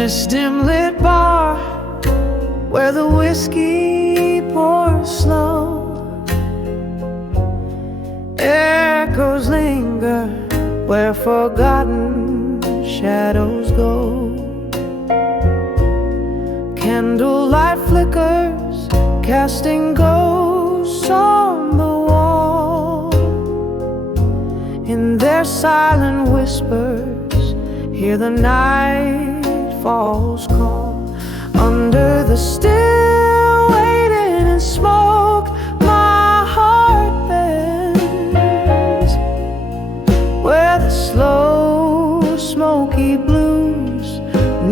this dim lit bar where the whiskey pours slow, echoes linger where forgotten shadows go. Candlelight flickers, casting ghosts on the wall. In their silent whispers, hear the nightfall's call. Under the still waiting in smoke, my heart bends where the slow, smoky blues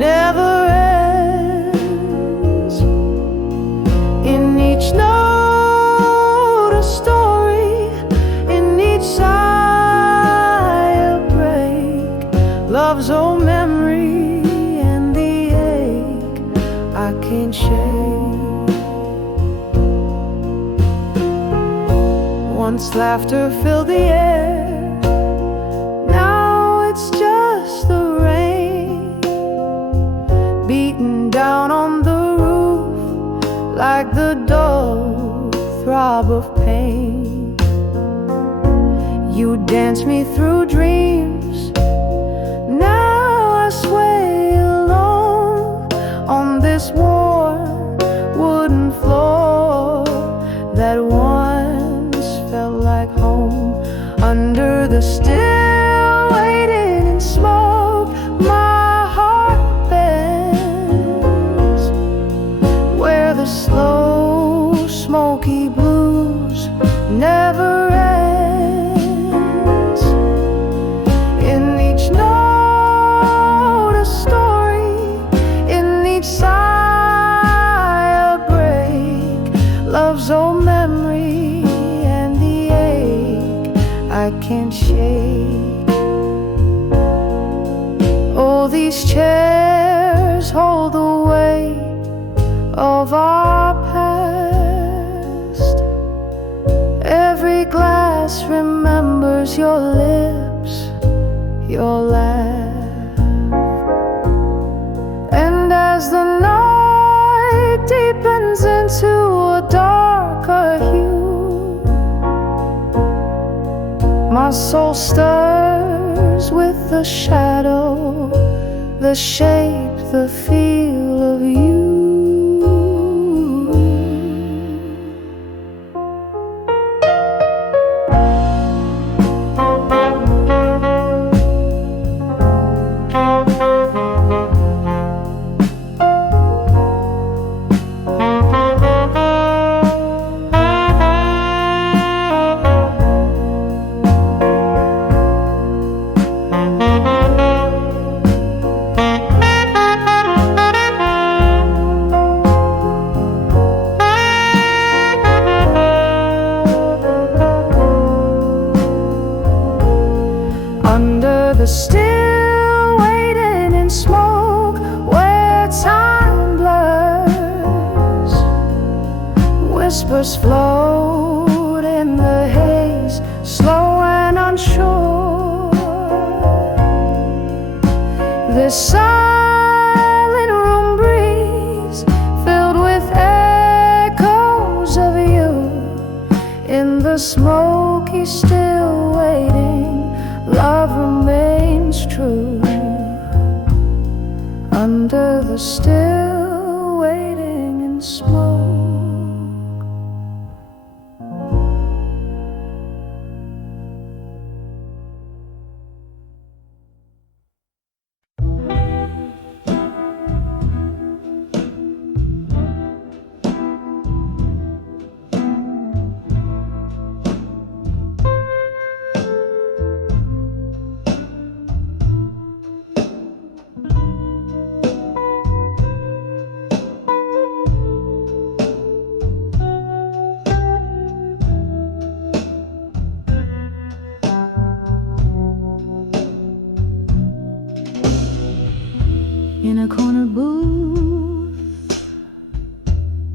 never ends. In each note a story, in each sigh a break. Love's old memory and the ache I can't shake. Once laughter filled the air, now it's just the rain beating down on the roof like the dull throb of pain. You dance me through dreams, now I sway alone on this warm wooden floor that once felt like home. Under the still waiting in smoke, my heart bends where the slow, smoky blues never ends. In each note a story, in each sigh a break. Love's old memory and the ache I can't shake. Oh, these chairs hold the weight of our past. Every glass remembers your lips, your laugh. And as the night deepens into a darker hue, my soul stirs with the shadow, the shape, the feel of you. Under the still waiting in smoke where time blurs, whispers float in the haze, slow and unsure. This silent room breeze filled with echoes of you. In the smoky still waiting, love remains true. Under the still waiting in smoke. In a corner booth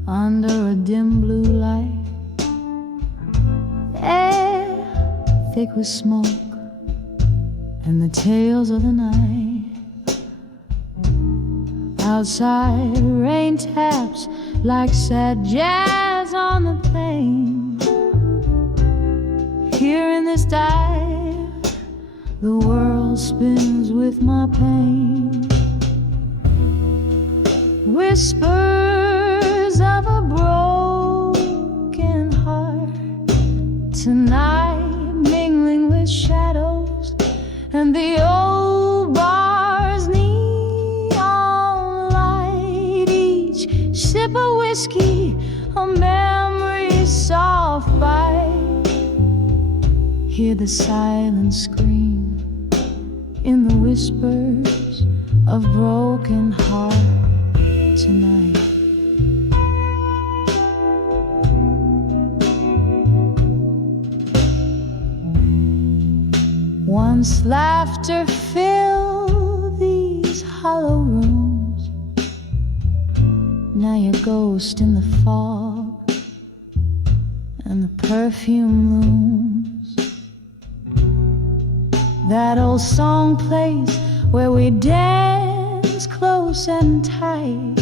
under a dim blue light, air thick with smoke and the tales of the night. Outside, rain taps like sad jazz on the plain. Here in this dive, the world spins with my pain. Whispers of a broken heart tonight, mingling with shadows and the old bar's neon light. Each sip of whiskey, a memory's soft bite. Hear the silence scream in the whispers of broken heart tonight. Once laughter filled these hollow rooms, now you're ghost in the fog and the perfume looms. That old song plays where we dance close and tight.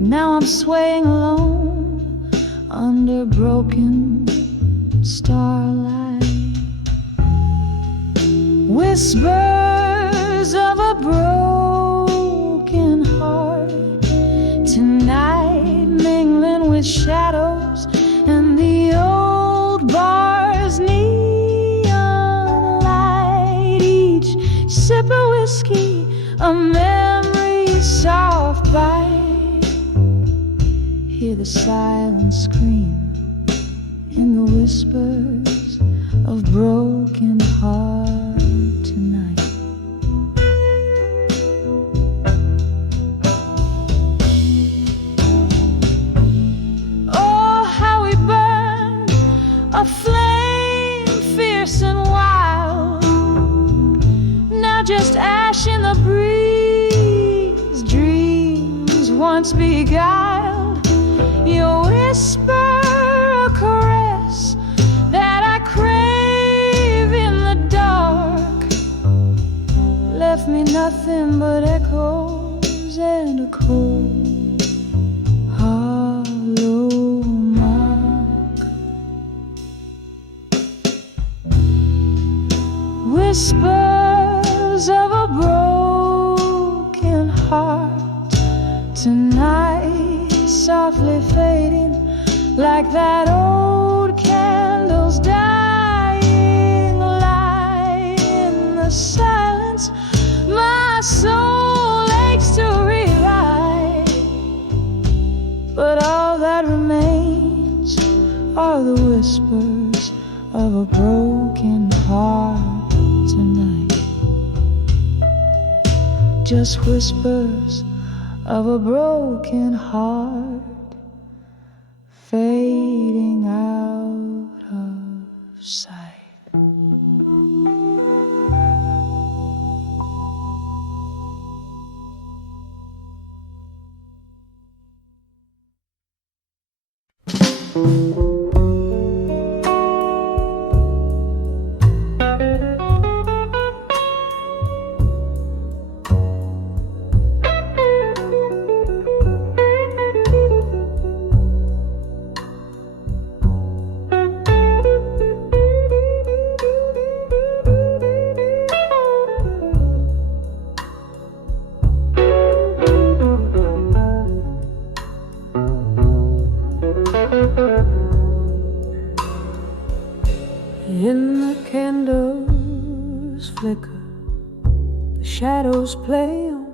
Now I'm swaying alone under broken starlight. Whispers of a broken heart tonight, mingling with shadows and the old bar's neon light. Each sip of whiskey, a memory's soft bite. Hear the silence scream in the whispers of broken heart tonight. Oh, how we burn, a flame fierce and wild. Now just ash in the breeze, dreams once beguiled. Your whisper, a caress that I crave in the dark, left me nothing but echoes and a cold, hollow mark. Whispers of a broken heart tonight, softly fading like that old candle's dying light. In the silence, my soul aches to revive, but all that remains are the whispers of a broken heart tonight. Just whispers of a broken heart fading out of sight. In the candles flicker, the shadows play on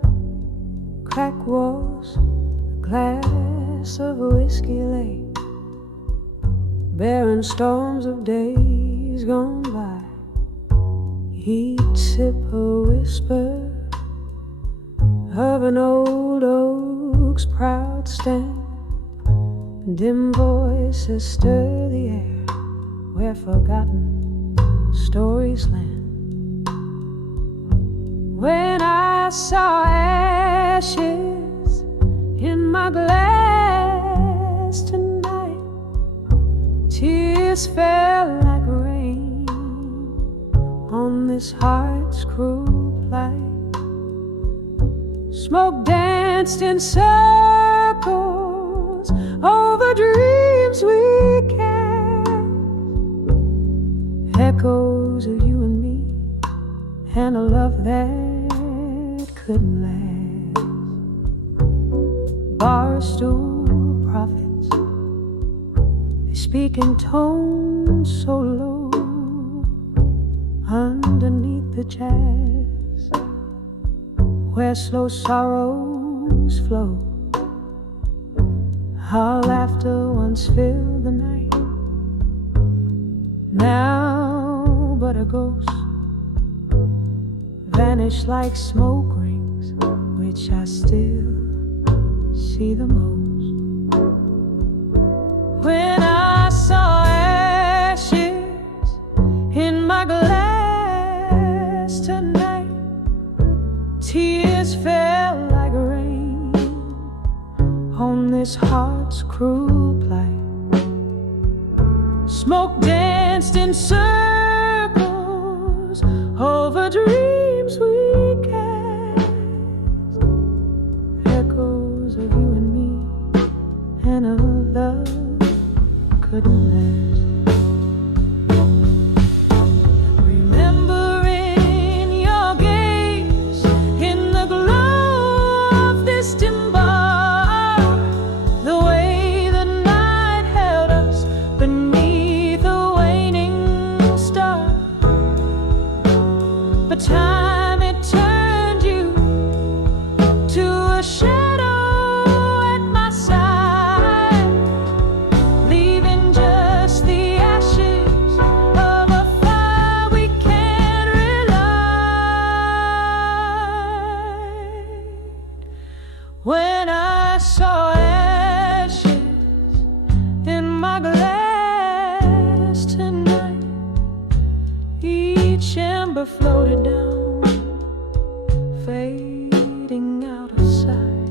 cracked walls, a glass of whiskey late, barren storms of days gone by. He'd sip a whisper of an old oak's proud stand. Dim voices stir the air where forgotten stories land. When I saw ashes in my glass tonight, tears fell like rain on this heart's cruel plight. Smoke danced in circles over dreams we cast. Echoes of you and me, and a love that couldn't last. Barstool prophets, they speak in tones so low underneath the jazz, where slow sorrows flow. Our laughter once filled the night, now but a ghost, vanished like smoke rings, which I still see the most. When I saw ashes in my glass tonight, tears fell like rain on this heart's cruel plight. Smoke danced in circles over dreams we cast. Echoes of you and me, and a love couldn't last. Remembering your gaze in the glow of this dim bar, the way the night held us beneath a waning star. But time, it turned you to a shadow at my side, leaving just the ashes of a fire we can't relight. When I saw ashes in my glass tonight, each ember floated down, fading out of sight,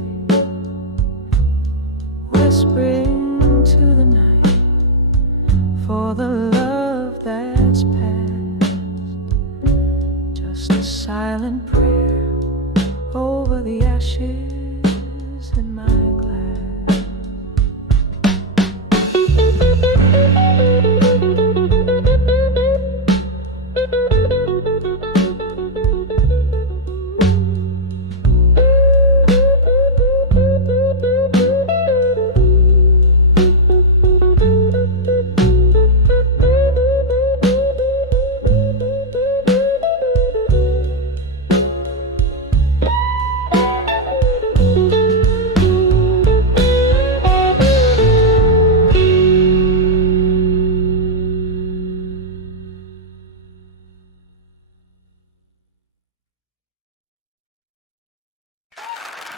whispering to the night for the love that's past. Just a silent prayer over the ashes in my glass.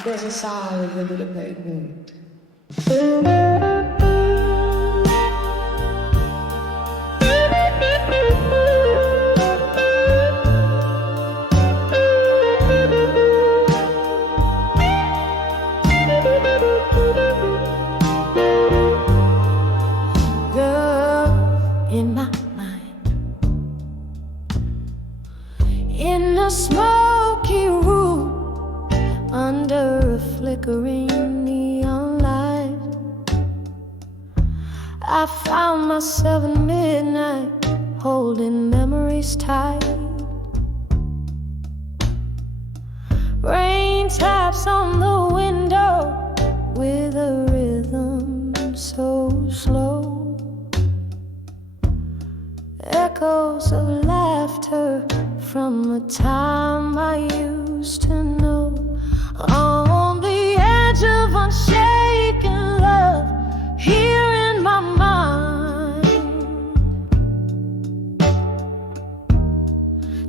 There's a sound in the pavement. Girl in my mind, in a smoky room under a flickering neon light, I found myself at midnight holding memories tight. Rain taps on the window with a rhythm so slow, echoes of laughter from a time I used to know. On the edge of unshaken love, here in my mind,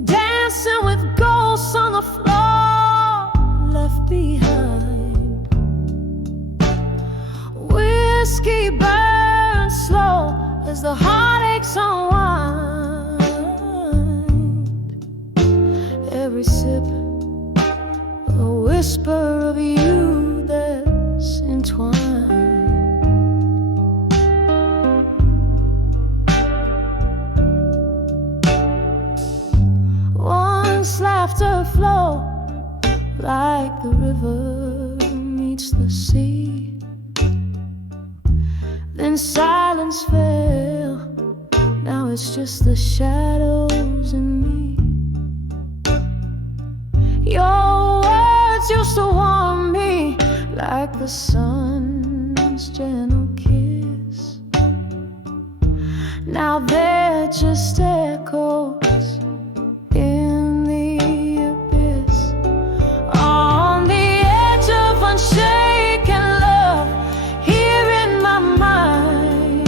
dancing with ghosts on the floor left behind. Whiskey burns slow as the heartaches unwind. Every sip a whisper of you that's entwined. Once laughter flow like the river meets the sea. Then silence fell, now it's just the shadows in me. Your words used to warm me like the sun's gentle kiss. Now they're just echoes in the abyss. On the edge of unshaken love, here in my mind,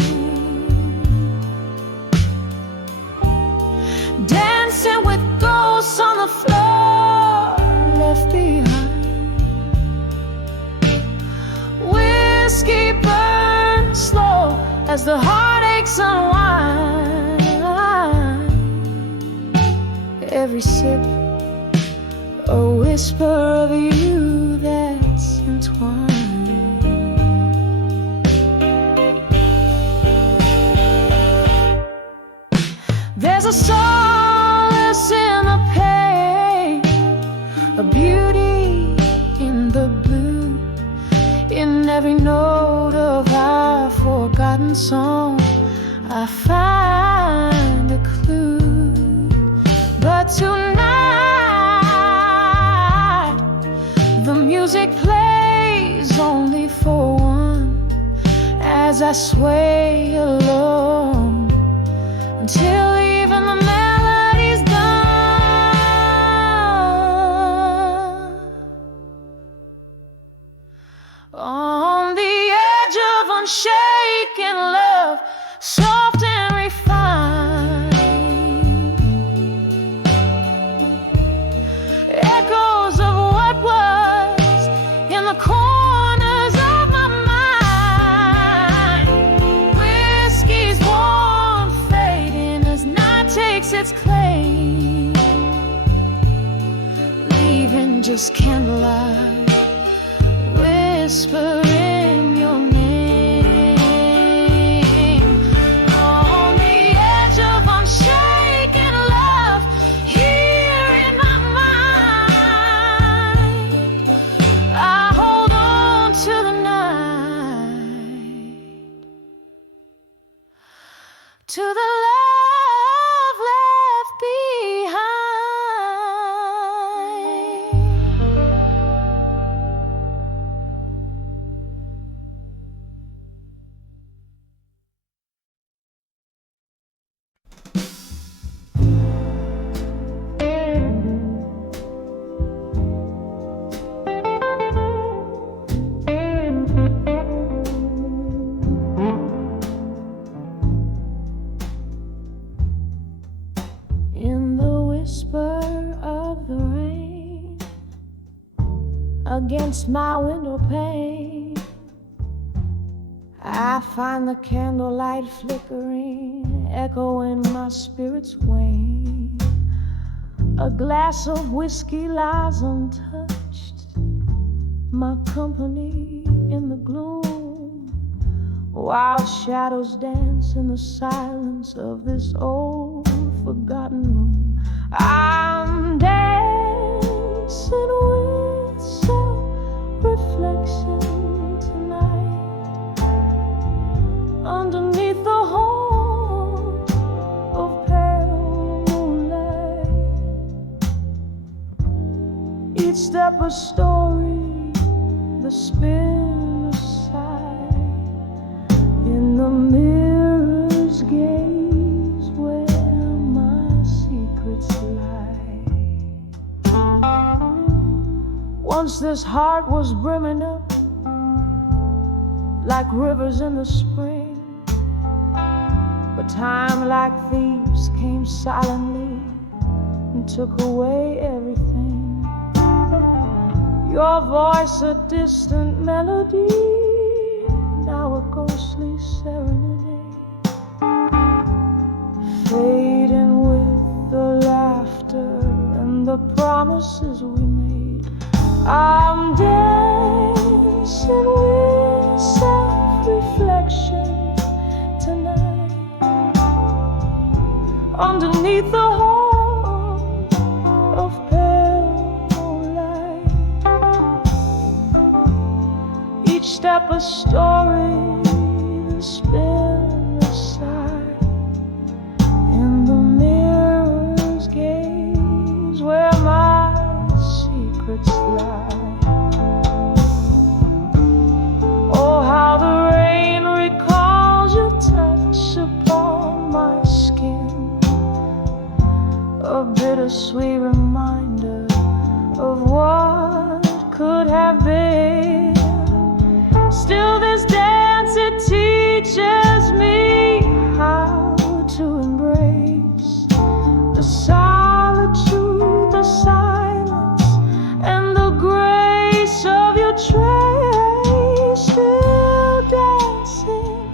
dancing with ghosts on the floor left behind. Whiskey burns slow as the heartaches unwind. Every sip a whisper of you that's entwined. There's a solace in the pain, a beauty in the blue, in every note of our forgotten song I find a clue. But tonight the music plays only for one, as I sway along until even the melody's done. On the edge of unshaken love, soft and refined, echoes of what was in the corners of my mind. Whiskey's warm fading as night takes its claim, leaving just candlelight whispering your name. On the edge of unshaken love, here in my mind, I hold on to the night, to the love left behind. In the whisper of the rain against my window pane, I find the candlelight flickering, echoing my spirit's wane. A glass of whiskey lies untouched, my company in the gloom, while shadows dance in the silence of this old forgotten room. I'm dancing with self-reflection tonight, underneath the horn of pale moonlight. Each step a story, the spin a sigh, in the mirror's gaze where my secrets lie. Once this heart was brimming up like rivers in the spring, but time like thieves came silently and took away everything. Your voice a distant melody, now a ghostly serenade, fading with the laughter and the promises we made. I'm dancing with self-reflection tonight, underneath the horn of pale moonlight. step a story, the spin aside. In the mirror's gaze where my secrets lie. Oh, how the rain recalls your touch upon my skin, a bittersweet reminder of what could have been. Still this dance, it teaches me how to embrace the solitude, the silence, and the grace of your trace. Still dancing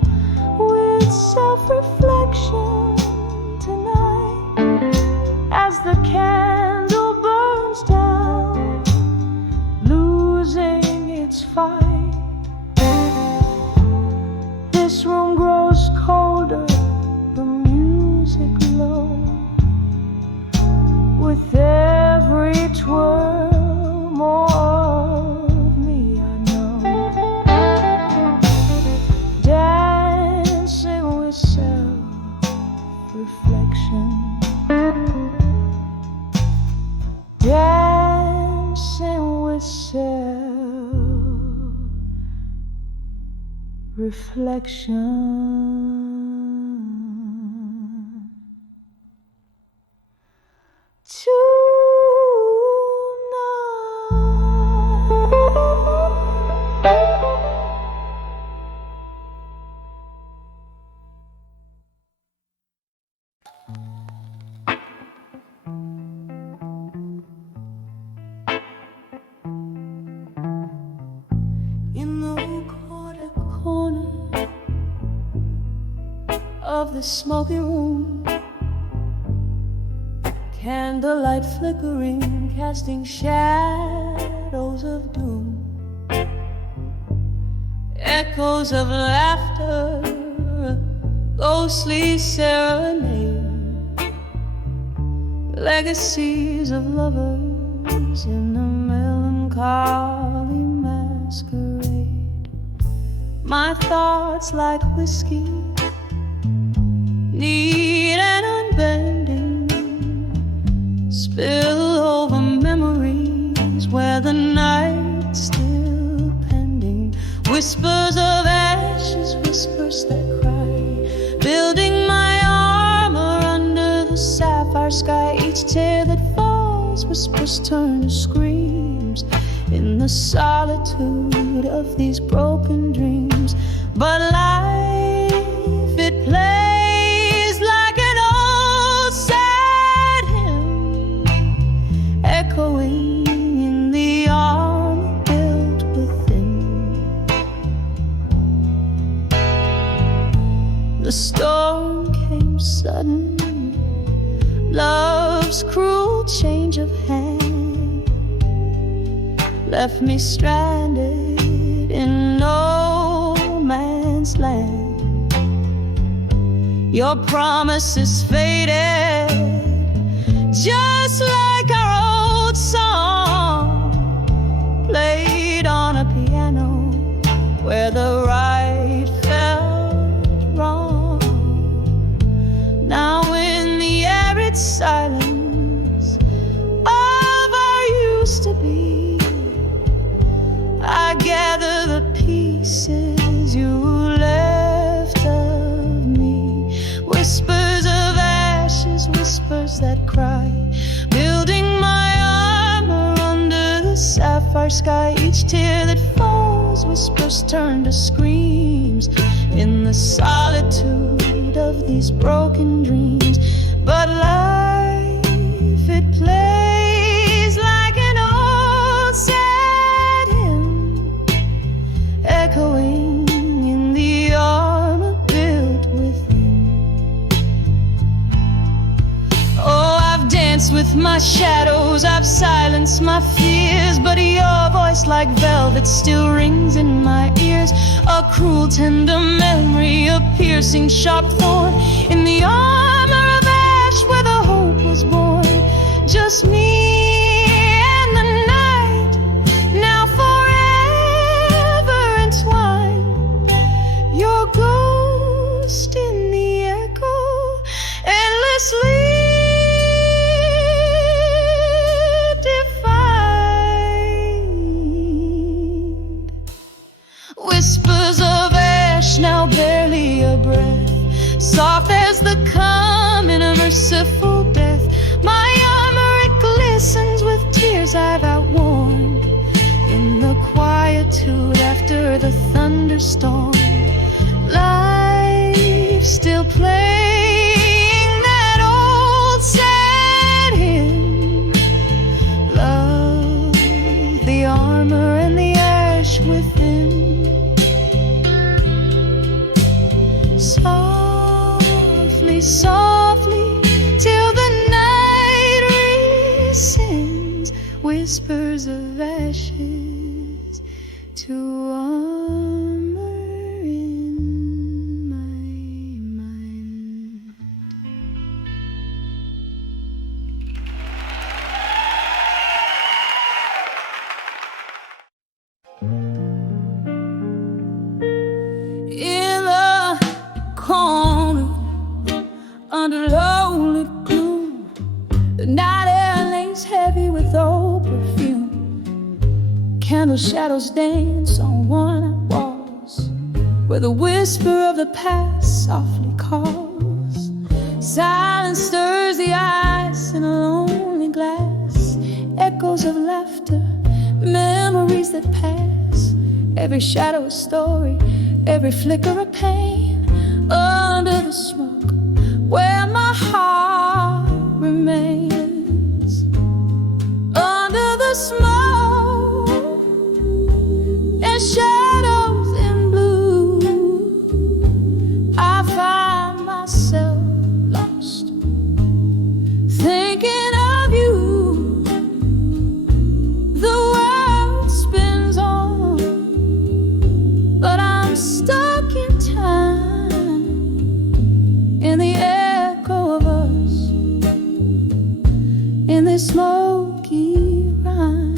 with self-reflection tonight, as the candle burns down, losing its fight. This room grows colder, the music low, with every twirl more of me I know. Dancing with self-reflection, dancing with self-reflection. In the corner of the smoky room, candlelight flickering, casting shadows of doom, echoes of laughter, a ghostly serenade, legacies of lovers in a melancholy masquerade. My thoughts like whiskey, neat and unbending, spill over memories where the night's still pending. Whispers of ashes, whispers that cry, building my armor under the sapphire sky. Each tear that falls, whispers turn to screams in the solitude of these broken dreams. But life, it plays like an old sad hymn, echoing in the armor built within. The storm came sudden, love's cruel change of hand left me stranded in no man's land. Your promises faded, just like our old song, played on a piano where the right felt wrong. Now in the arid silence of our used to be, I gather the pieces you left of me. Whispers of ashes, whispers that cry, building my armor under the sapphire sky. Each tear that falls, whispers turn to screams in the solitude of these broken dreams. But life, it plays like an old sad hymn, echoing in the armor built within. Oh, I've danced with my shadows, I've silenced my fears, but your voice like velvet still rings in my ears. A cruel tender memory, a piercing sharp thorn in the armor of ash where the hope was born. Just me and the night, now forever entwined. fears I've outworn in the quietude after the thunderstorm. Life still playing that old sad hymn. Love, the armor and the ash within. Softly, softly, till the night rescinds whispers of ashes to armor in my mind. In the corner, under lonely gloom, the night air lays heavy with old perfume. Candle shadows dance on worn-out walls, where the whisper of the past softly calls. Silence stirs the ice in a lonely glass. Echoes of laughter, memories that pass. Every shadow a story, every flicker a pain. Under the smoke, where my heart remains. Under the smoke and shadows in blue, I find myself lost, thinking of you. The world spins on, but I'm stuck in time, in the echo of us, in this smoky rhyme.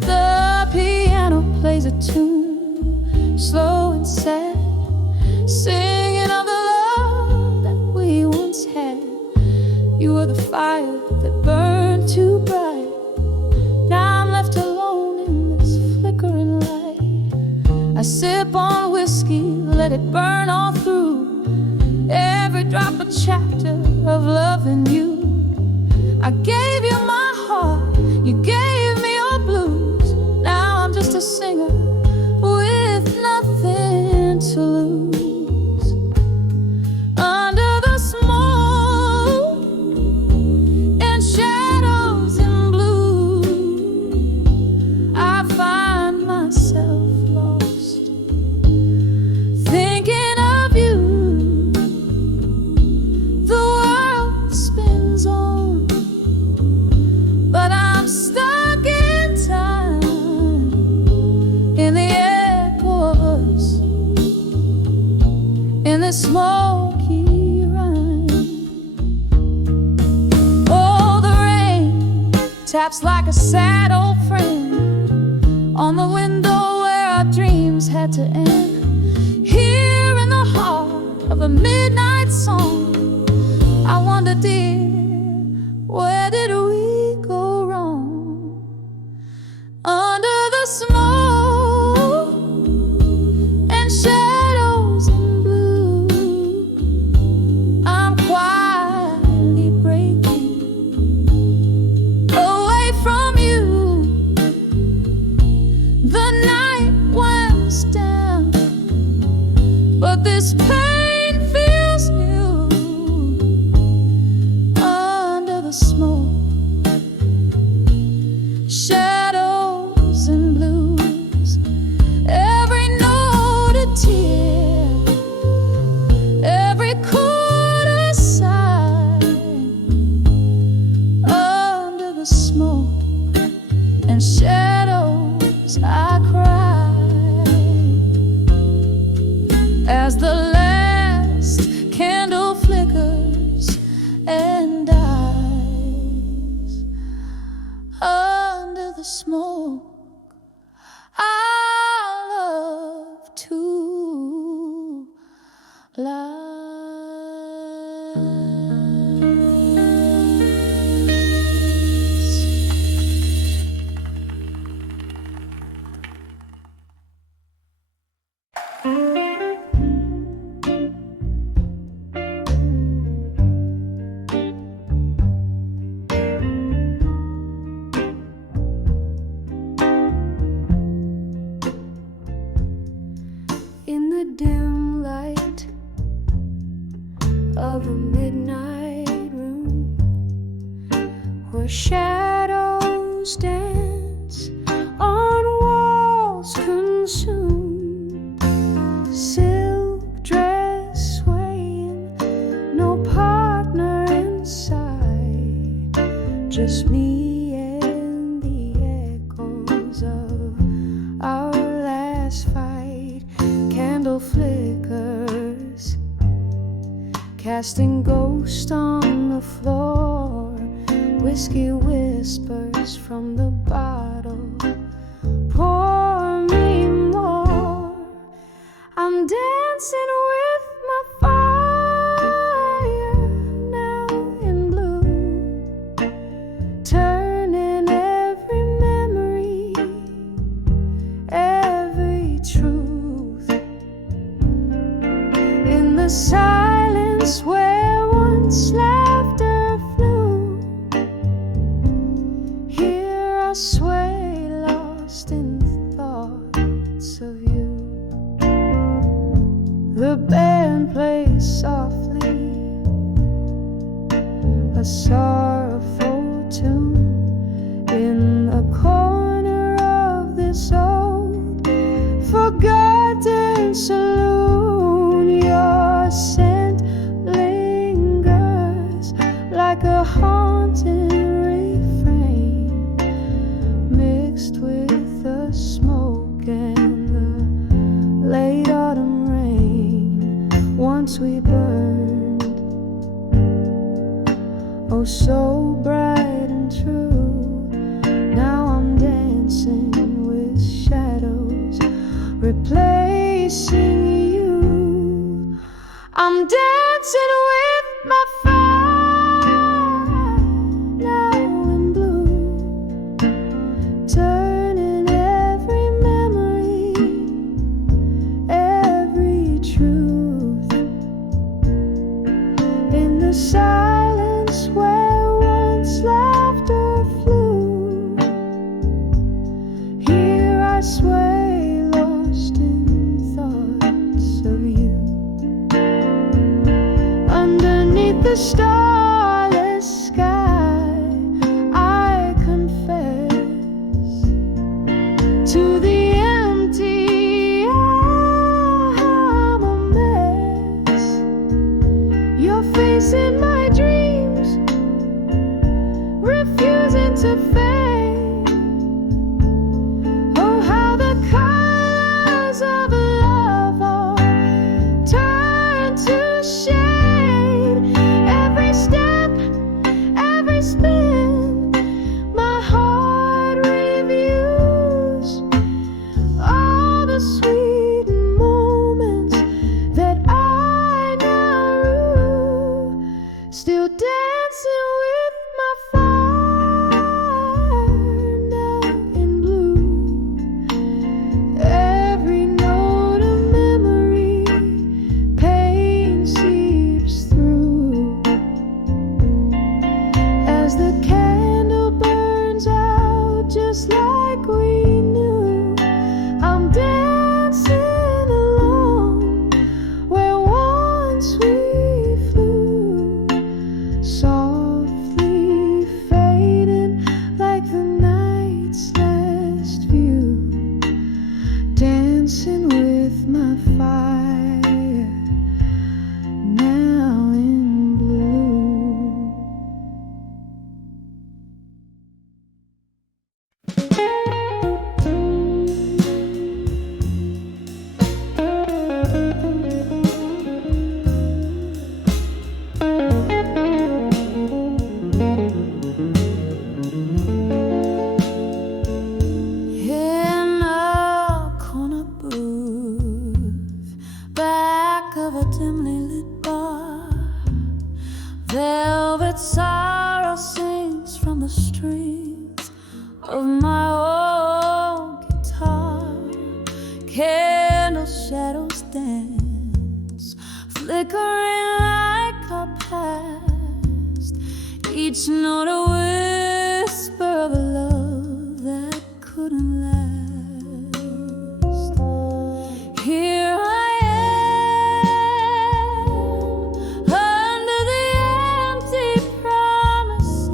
The piano plays a tune, slow and sad, singing of the love that we once had. You were the fire that burned too bright. Now I'm left alone in this flickering light. I sip on whiskey, let it burn all through. Every drop a chapter of loving you. I gave you my heart, you gave me your blues. Now I'm just a singer with nothing to lose. Under the smoke and shadows in blue, I find myself lost, thinking of you. The world spins on, but I'm stuck in time, in the echo of us, in this smoky rhyme. Oh, the rain taps like a sad old friend on the window where our dreams had to end. Here in the heart of a midnight song, I wonder, dear, where did we go wrong? Under the smoke and shadows in blue, I'm quietly breaking away from you. The night winds down, but this pain feels new. Under the smoke, shadows and blues, every note a tear, every chord a sigh. Under the smoke and shadows I cry, as the last candle flickers and dies. Under the smoke, I love to lie. Shadows dance on walls consumed, silk dress swaying, no partner inside, just me and the echoes of our last fight. Candle flickers, casting ghosts on the floor. Whiskey whispers from the bottle, pour me more. I'm dancing with my fire now in blue, turning every memory, every truth. In the silence where once laughter flew, here I sway lost in thoughts of you. The band plays softly, a sorrowful tune in a corner of this old forgotten saloon. Your scent lingers like a haunting refrain, mixed with the smoke and the late autumn rain. Once we burned, oh so bright and true. Now I'm dancing with shadows, replacing you. I'm dancing with my fire now in blue, turning every memory, every truth. In the silence where once laughter flew, here I sway lost in thoughts of you. Underneath the starless sky, I confess to the empty, I'm a mess. Your face in my dreams, refusing to fade. Oh, how the colors of love all turn to shade. Every step, every spin, my heart reviews all the sweet moments that I now rue. Still dancing with my fire now in blue. Every note of memory, pain seeps through as the candle burns out, just like we knew. I'm dancing alone where once we flew, softly fading like the night's last view. Dancing with my fire now in blue. In a corner booth, back of a dimly lit bar, velvet sorrow sings from the strings of my old guitar. Candle shadows dance, flickering like our past, each note a whisper of a love that couldn't last. Here I am, under the empty promises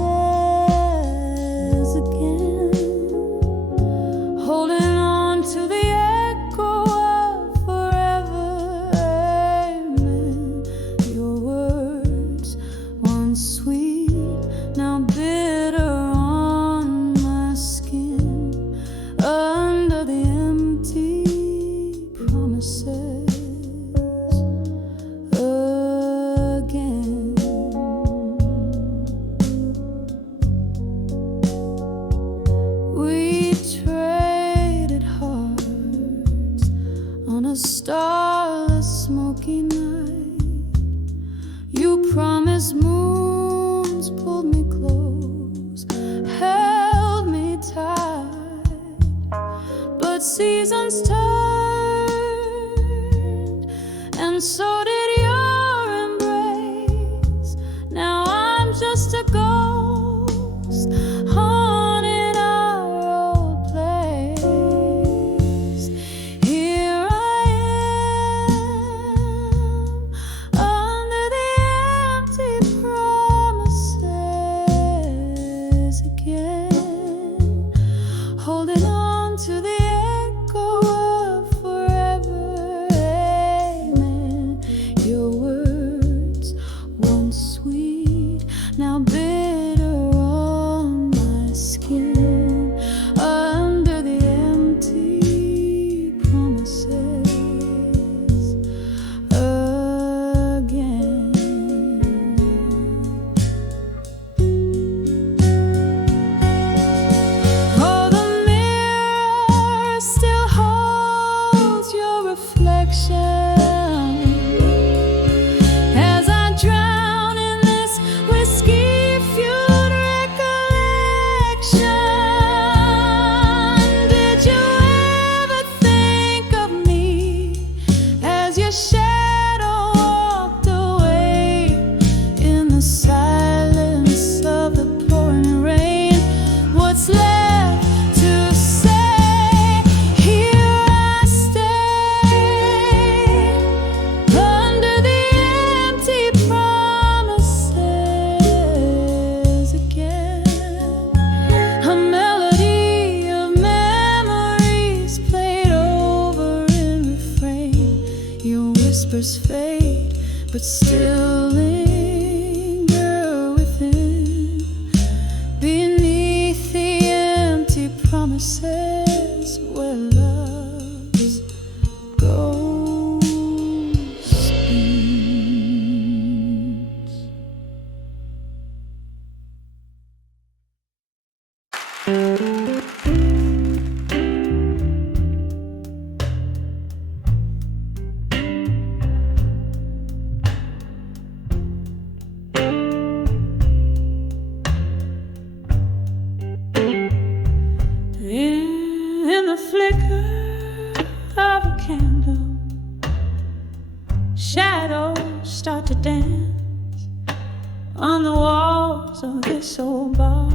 seasons turned, and so did your embrace. Now I'm just a ghost haunting our old place. Here I am under the empty promises again, holding on to the echo of forever. Amen. Your words, once sweet, now bitter on my skin, under the empty promises again. Oh, the mirror still holds your reflection as I drown in this whiskey-fueled recollection. Did you ever think of me as your shadow walked away in the silence of the pouring rain? What's left to say? Here I stay under the empty promises again. A melody of memories played over in refrain. Your whispers fade, but still linger within, beneath the empty promises where love's ghost beams. In the flicker of a candle, shadows start to dance on the walls of this old bar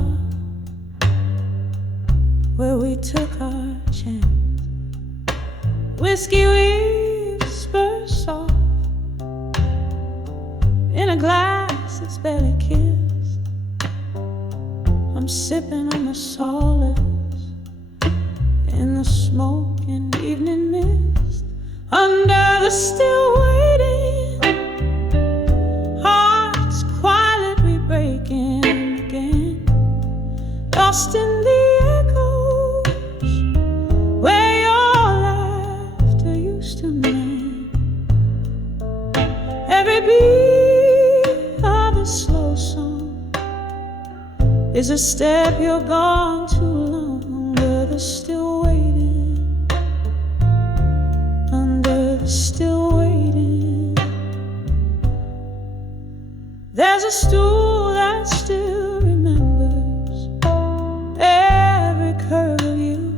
where we took our chance. Whiskey whispers soft in a glass that's barely kissed. I'm sipping on the solace in the smoke and evening mist, under the still waiting, hearts quietly breaking again, lost in the echoes where your laughter used to mend. Every beat of a slow song is a step you're gone too long. Under the still waiting, under the still waiting, there's a stool that still remembers every curve of you,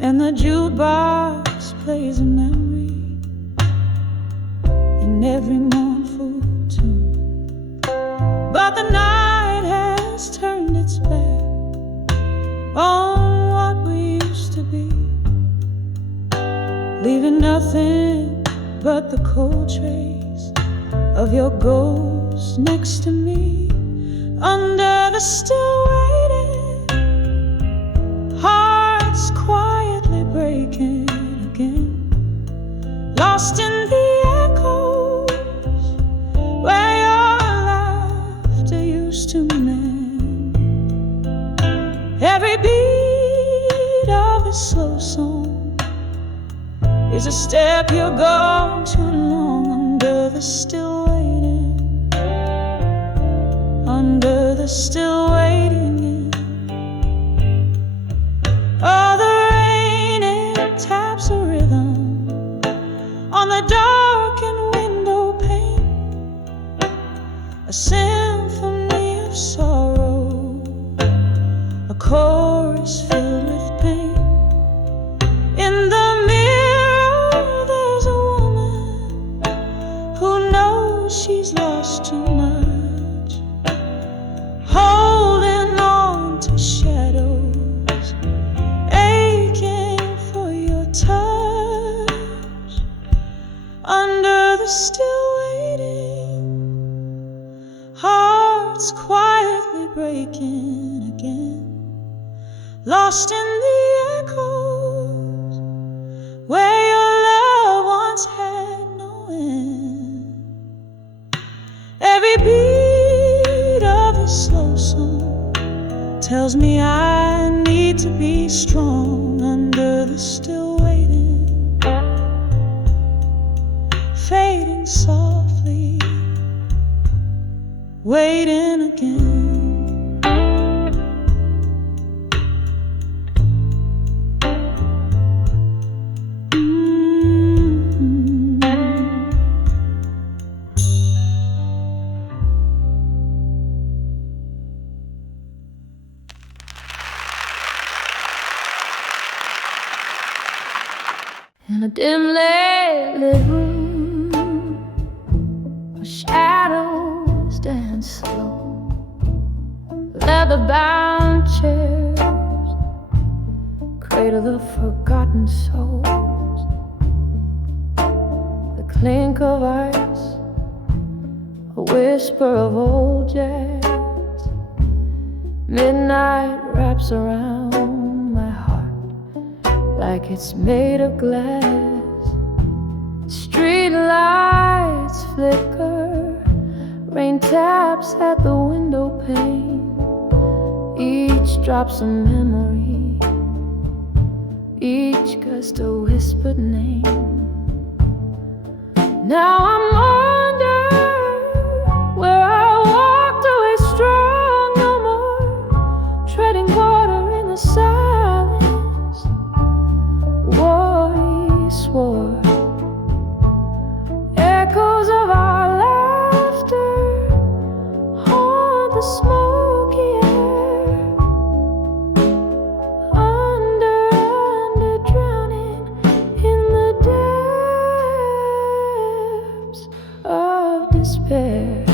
and the jukebox plays a memory in every mournful tune. But the night has turned its back on what we used to be, leaving nothing but the cold trace of your ghost next to me. Under the still waiting, hearts quietly breaking again, lost in the echoes where your laughter used to mend. Every beat of a slow song is a step you're gone too long. Under the still waiting, under the still waiting. Oh, the rain, it taps a rhythm on the darkened window pane, a symphony of sorrow, a chorus filled with pain. breaking again, lost in the echoes where your love once had no end. Every beat of the slow song tells me I need to be strong under the still waiting, fading softly, waiting again. In a dim lit room, where shadows dance slow, leather-bound chairs cradle the forgotten souls. The clink of ice, a whisper of old jazz. Midnight wraps around my heart like it's made of glass. Street lights flicker, rain taps at the window pane. Each drop's a memory, each gust a whispered name. Now I'm under where I walked away strong no more, treading water in the silence. War he swore, echoes of our laughter haunt the smoky air. Under, drowning in the depths of despair.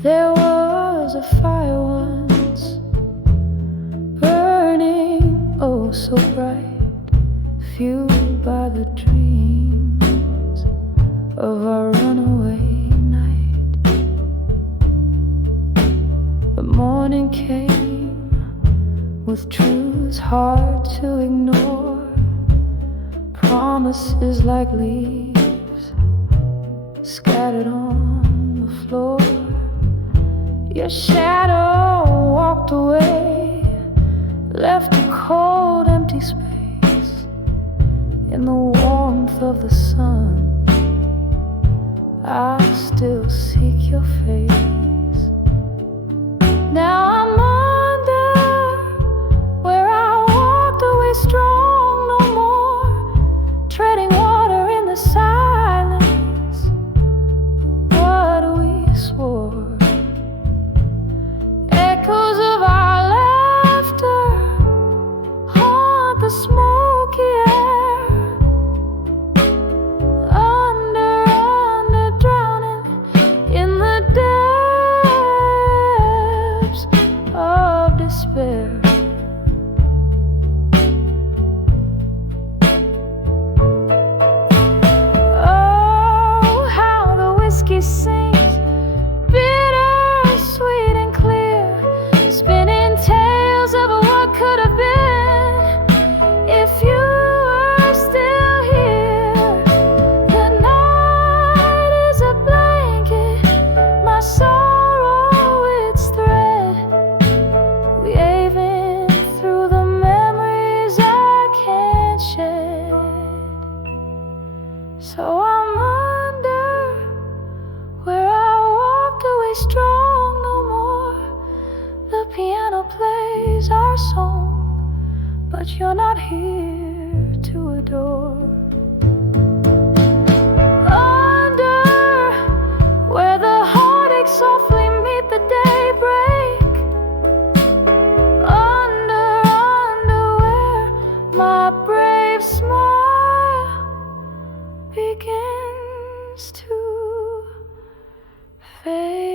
There was a fire once, burning oh so bright, fueled by the dreams of our runaway night. The morning came with truths hard to ignore, promises like leaves scattered on the floor. Your shadow walked away, left a cold empty space. In the warmth of the sun, I still seek your face. Now I'm under where I walked away strong no more, treading water in the silence. What we swore, echoes of our laughter haunt the smoky air. Under, drowning in the depths of despair. Oh, how the whiskey sings, bitter, sweet and clear, spinning tales of what could have been if you were still here. The night is a blanket, my sorrow its thread, waving through the memories I can't shed. So I'm under where I walked away strong no more. The piano plays our song, but you're not here to adore. Under where the heartaches softly meet the daybreak. Under where my brave smile begins to fade.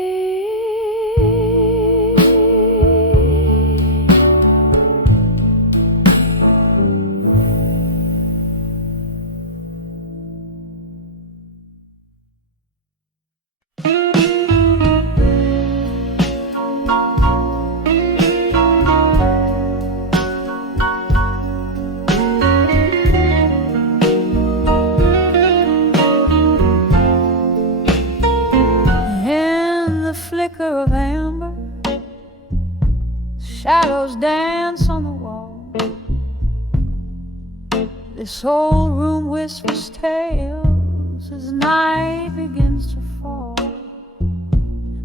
shadows dance on the wall. This old room whispers tales as night begins to fall.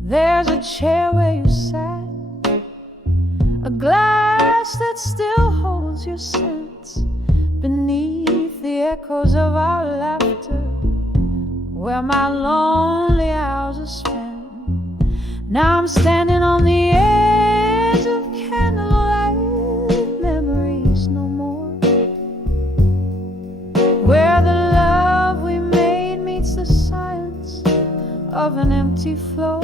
There's a chair where you sat, a glass that still holds your scent beneath the echoes of our laughter, where my lonely hours are spent. Now I'm standing on the edge of candlelight, memories no more, where the love we made meets the silence of an empty floor.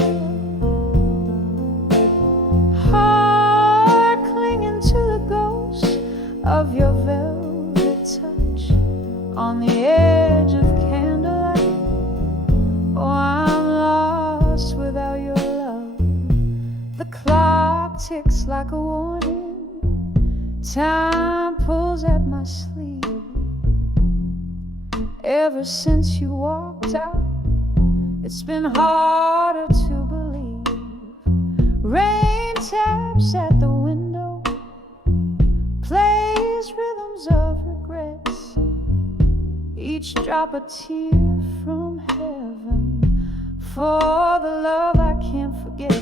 Heart clinging to the ghost of your velvet touch on the edge of candlelight. Oh, I'm lost without your love. The clock ticks like a warning. Time pulls at my sleeve. Ever since you walked out, it's been harder to believe. Rain taps at the window, plays rhythms of regrets, each drop a tear from heaven for the love I can't forget.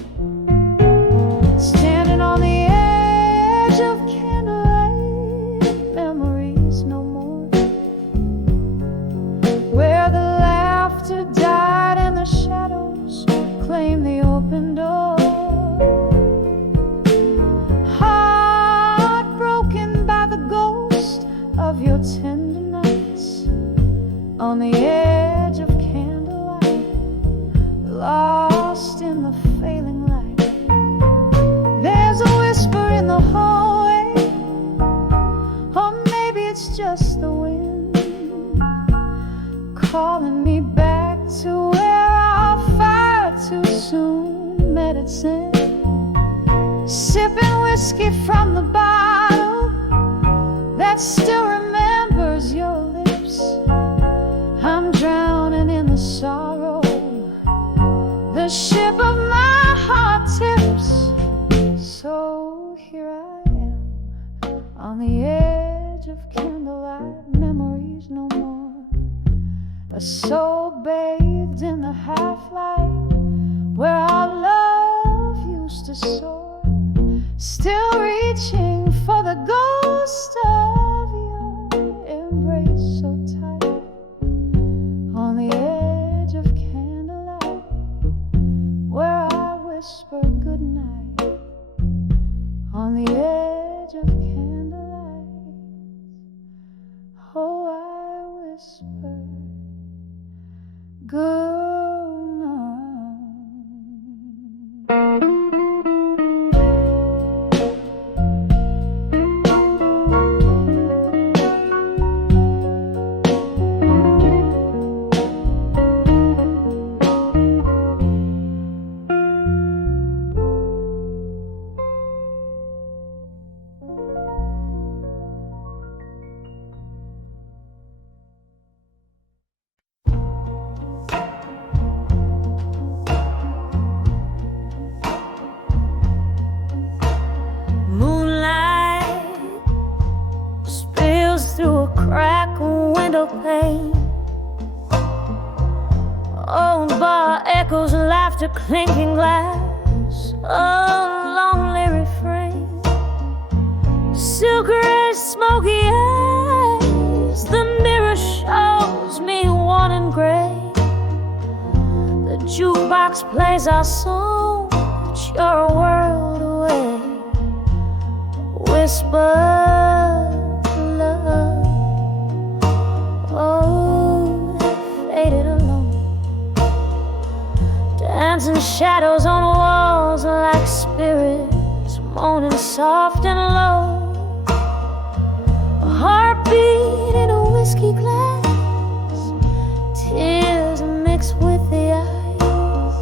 Standing on the edge of candlelight, memories no more, where the laughter died and the shadows claim the open door. Heartbroken by the ghost of your tender nights on the edge of candlelight, lost in the failing light. There's a whisper in the hallway, or maybe it's just the wind calling me back to where our fire too soon met its end. Sipping whiskey from the bottle that still remembers your lips. I'm drowning in the sorrow, the ship of my heart tips. So here I am on the edge of candlelight, memories no more, a soul bathed in the half-light where our love used to soar, still reaching for the ghost of your embrace so tight on the edge of candlelight, where I whisper goodnight on the edge of candlelight. Oh, I whisper good night. Clinking glass, a lonely refrain, silk gray, smoky eyes. The mirror shows me one and gray. The jukebox plays our song, but you're a world away. Whisper love, oh, faded alone. Dancing shadows on walls like spirits moaning soft and low. A heartbeat in a whiskey glass, tears mixed with the ice.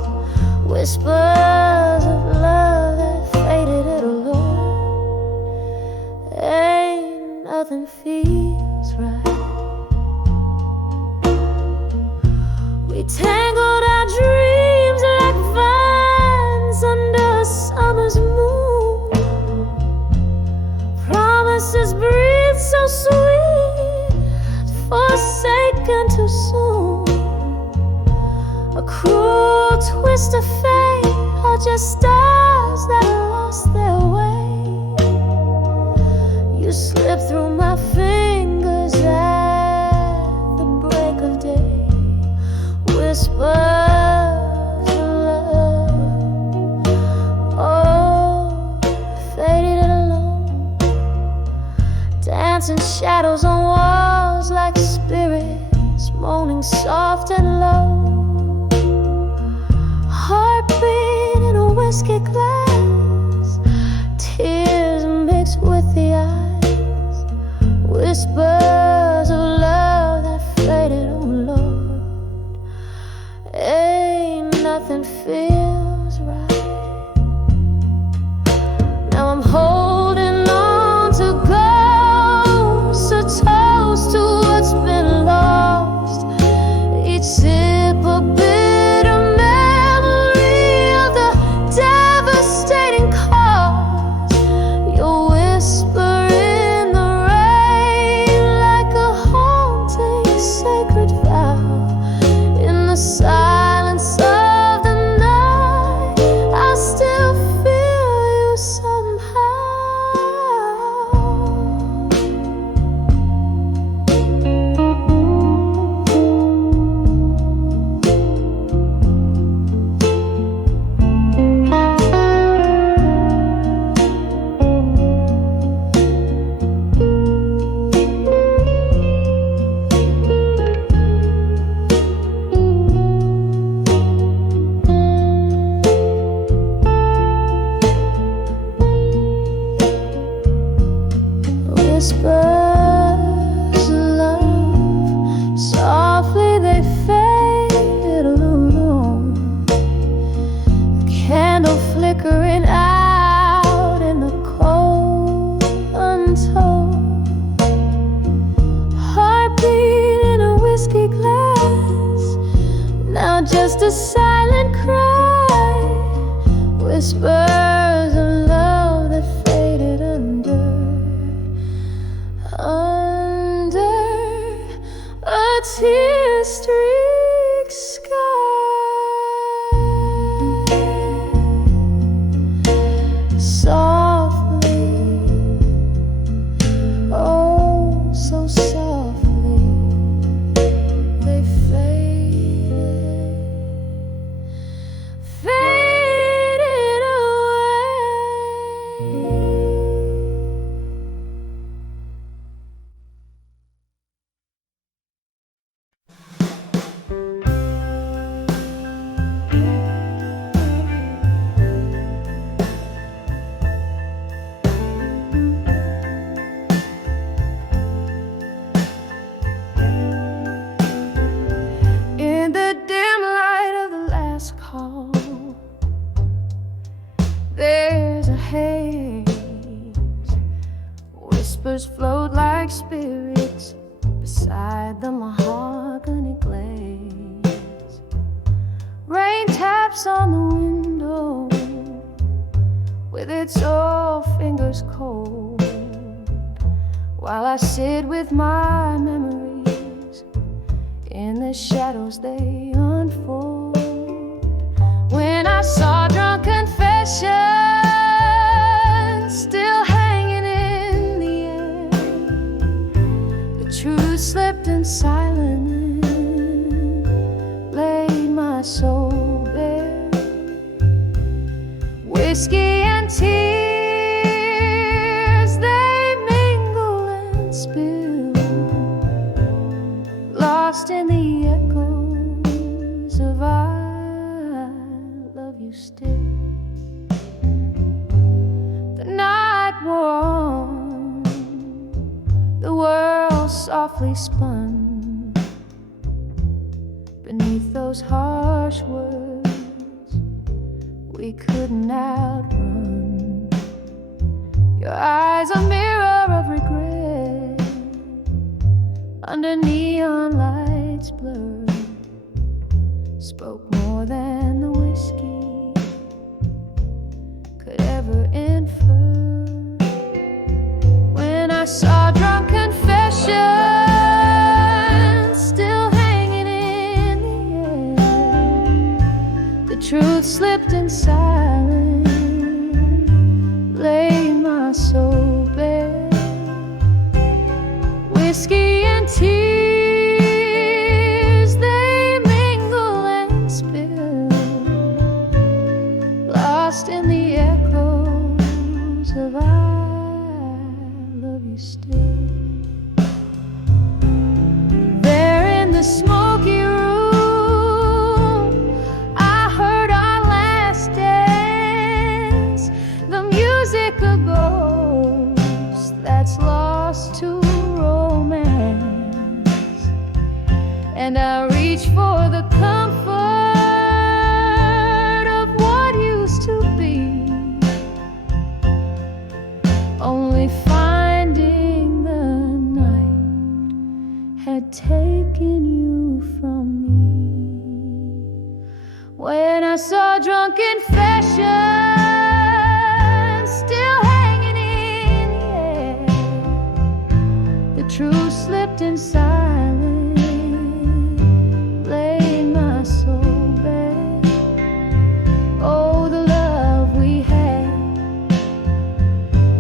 Whispers of love that faded at alone. Ain't nothing feels right. We tangled our dreams like vines under a summer's moon. twist of fate, or just stars that lost their way. You slip through my fingers at the break of day. Whispers of love, oh, faded and alone, dancing shadows on walls like spirits moaning soft and low. Heartbeat in a whiskey glass, tears mixed with the eyes. Whispers of love that faded, oh Lord. Ain't nothing feels right. Now I'm holding on to ghosts, a toast to what's been lost. Each sip a bitter memory of the devastating cause. Your whisper in the rain like a haunting sacred vow. In the silence of the night, I still feel you somehow. Whispers of love, softly they fade alone. Candle flickering out in the cold, untold. Heartbeat in a whiskey glass, now just a silent cry. Whispers of love that faded under a tear-streaked sky. Softly, oh so softly, they faded away. In the dim light of the last call, there's a haze. Whispers float like spirits beside the mahogany glaze. Rain taps on the window with its old fingers cold, while I sit with my memories in the shadows they unfold. When I saw drunk confessions still hanging in the air, the truth slipped in silence, laid my soul bare. Whiskey and tears, they mingle and spill, lost in the echoes of I love you still. The night wore on, the world softly spun beneath those harsh words we couldn't outrun. Your eyes a mirror of regret, under neon lights blurred, spoke more than the whiskey could ever infer. When I saw drunk confessions still hanging in the air, truth slipped in silence, lay my soul bare. Whiskey and tears, they mingle and spill, lost in the echoes of I love you still. There in the smoky room, I heard our last dance, the music a ghost that's lost to romance. And I reach for the comfort of what used to be, only finding the night had taken you from me. When I saw drunk confessions still hanging in the air, the truth slipped in silence, laying my soul bare. Oh, the love we had,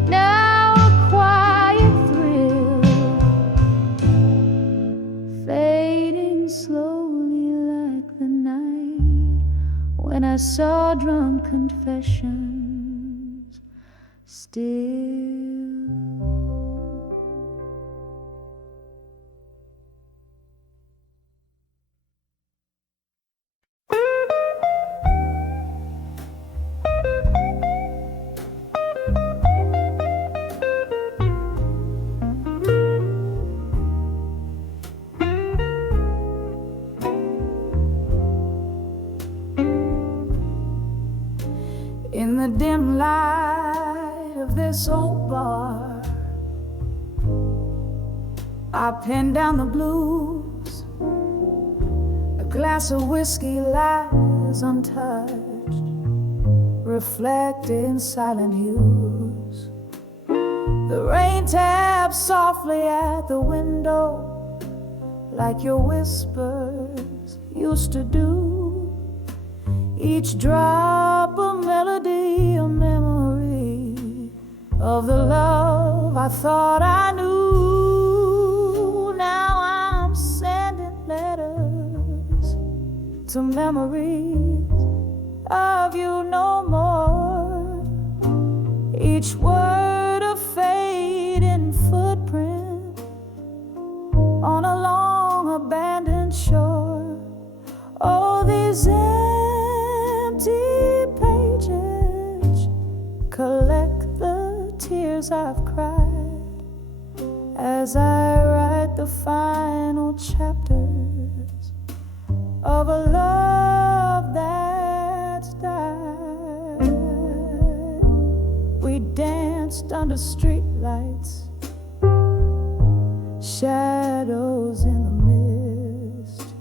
now a quiet thrill, fading slowly like the night when I saw drunk confessions still. In the dim light of this old bar, I pen down the blues. A glass of whiskey lies untouched, reflected in silent hues. The rain taps softly at the window, like your whispers used to do. Each drop a melody, a memory of the love I thought I knew. Now I'm sending letters to memories of you no more. Each word a fading footprint on a long abandoned shore. Oh, these empty pages collect the tears I've cried as I write the final chapters of a love that's died. We danced under streetlights, shadows in the mist,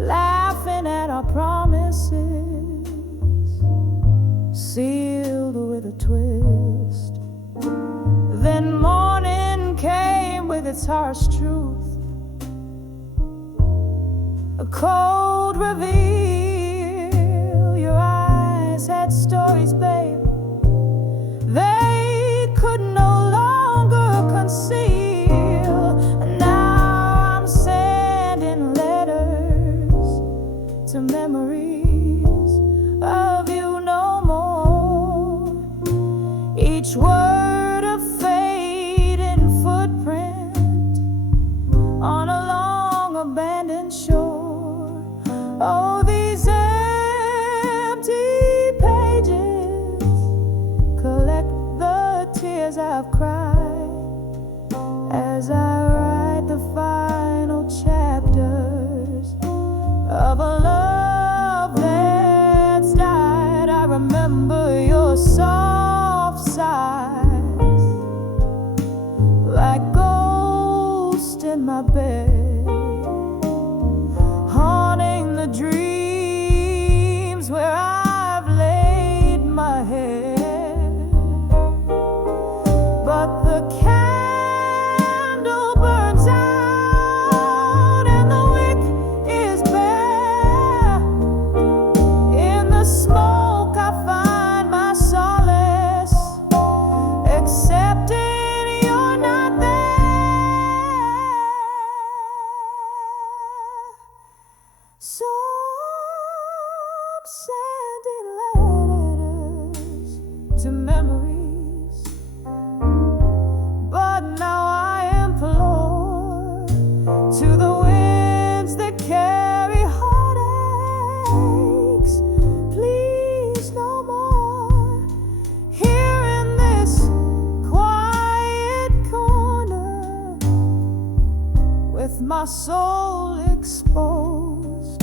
laughing at our promises, sealed with a twist. Then morning came with its harsh truth, a cold reveal. Your eyes had stories, babe, they could no longer conceal. And now I'm sending letters to memories of you no more. Each word a fading footprint on a long abandoned shore. Oh, these empty pages collect the tears I've cried as I write the final chapters of a love that's died. sending letters to memories, but now I implore to the winds that carry heartaches, please no more. Here in this quiet corner, with my soul exposed,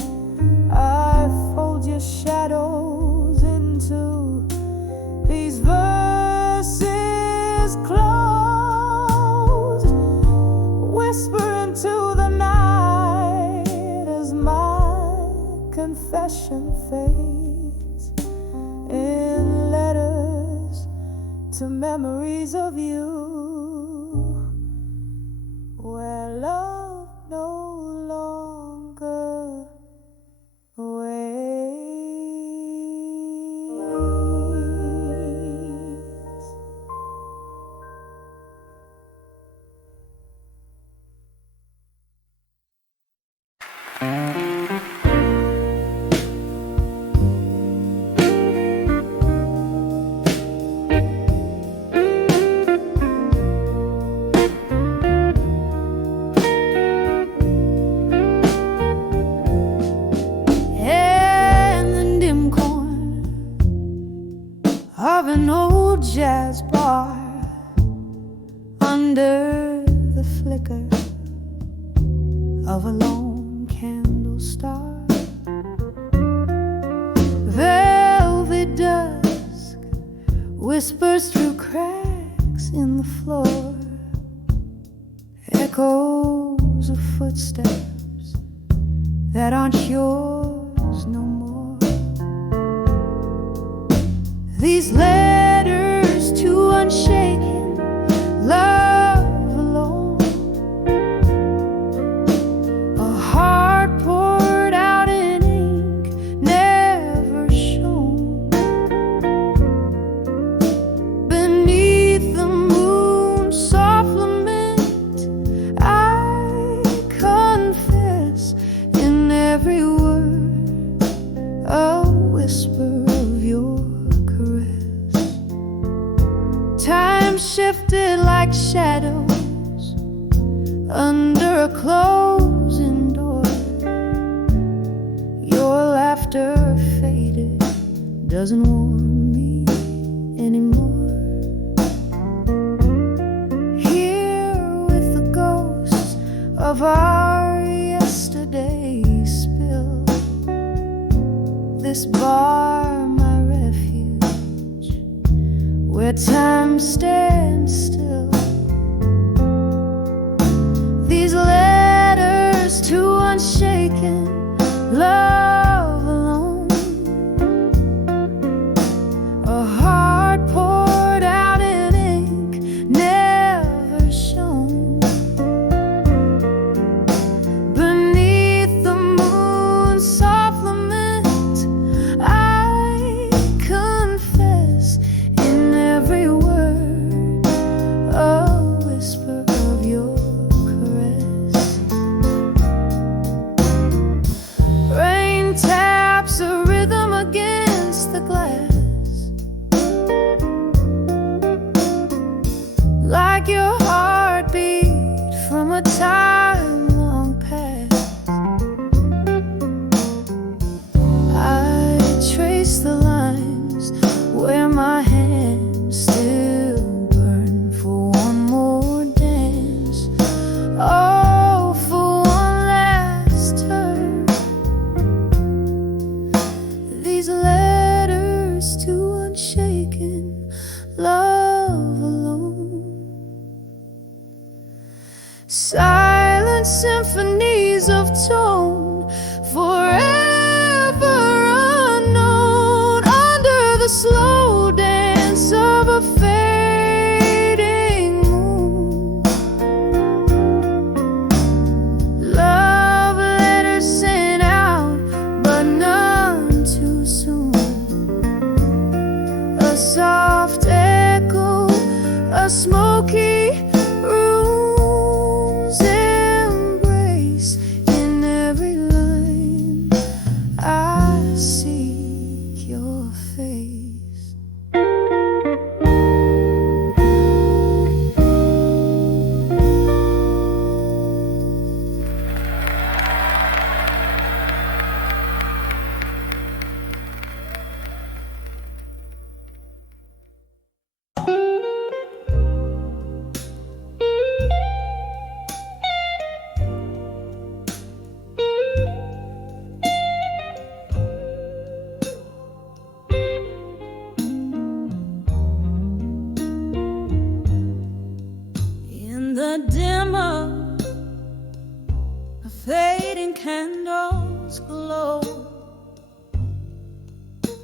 I fold your shadows into these verses closed, whisper into the night as my confession fades in letters to memories of you, where love no longer waits. Of an old jazz bar, under the flicker of a lone candle star, velvet dusk whispers through cracks in the floor, echoes of footsteps that aren't yours no more. These letters to unshaken love alone, a heart poured out in ink never shown, beneath the moon's soft lament. I confess in every word a whisper of your caress. Time shifted like shadows under a closing door. Your laughter faded, doesn't warm me anymore. Here with the ghosts of our yesterday spill, this bar my refuge, where time stands still. These letters to unshaken love alone, a heart poured out in ink never shown, beneath the moon's soft lament. I confess in every word a whisper of your caress. Rain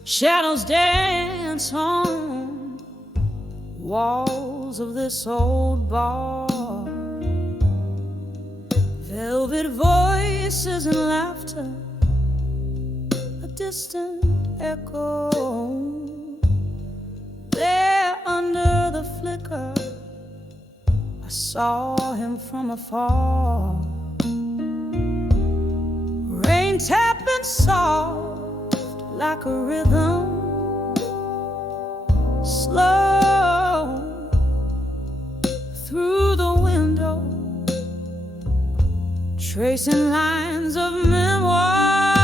Shadows dance on walls of this old bar. Velvet voices and laughter, a distant echo. There under the flicker, I saw him from afar. Rain tapping soft like a rhythm, slow through the window, tracing lines of memoir.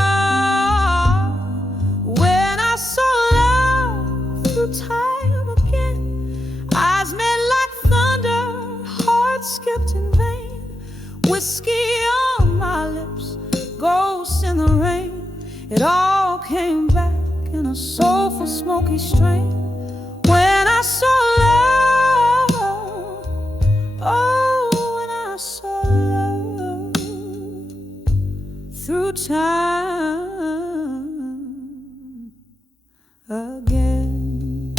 When I saw love through time again, eyes met like thunder, hearts skipped in vain. Whiskey on my lips, ghosts in the rain. It all came back in a soulful, smoky strain. When I saw love, oh, when I saw love through time again.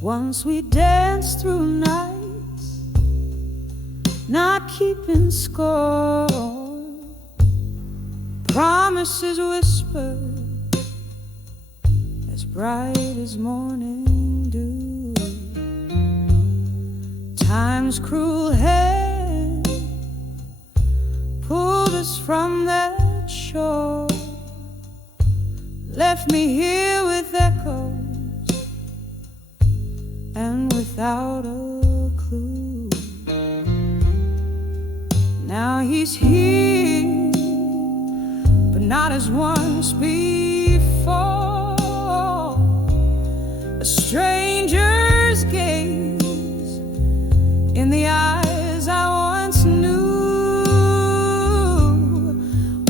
Once we danced through nights, not keeping score, promises whispered as bright as morning dew. Time's cruel hand pulled us from that shore, left me here with echoes and without a clue. Now he's here, but not as once before. A stranger's gaze in the eyes I once knew.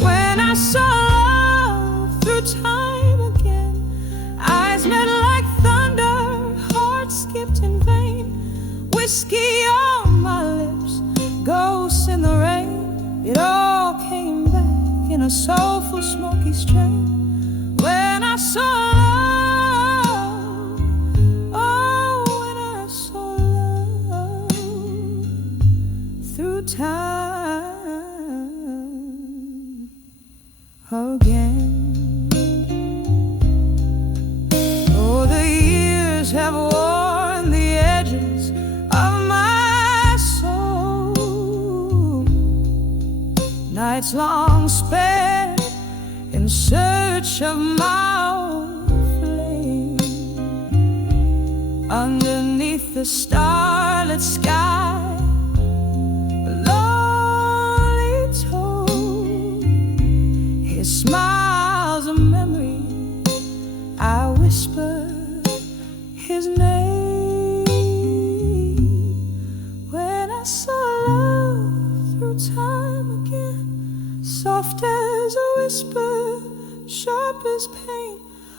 When I saw love through time again, eyes met like thunder, hearts skipped in vain. Whiskey on my lips, ghosts in the rain. It all came back in a soulful, smoky strain. When I saw love, oh, when I saw love through time again. Oh, the years have worn the edges of my soul, nights long spent in search of my own flame. Underneath the starlit sky, lonely told, his smile's a memory. I whisper his name. When I saw love through time again, soft as a whisper, sharp as pain,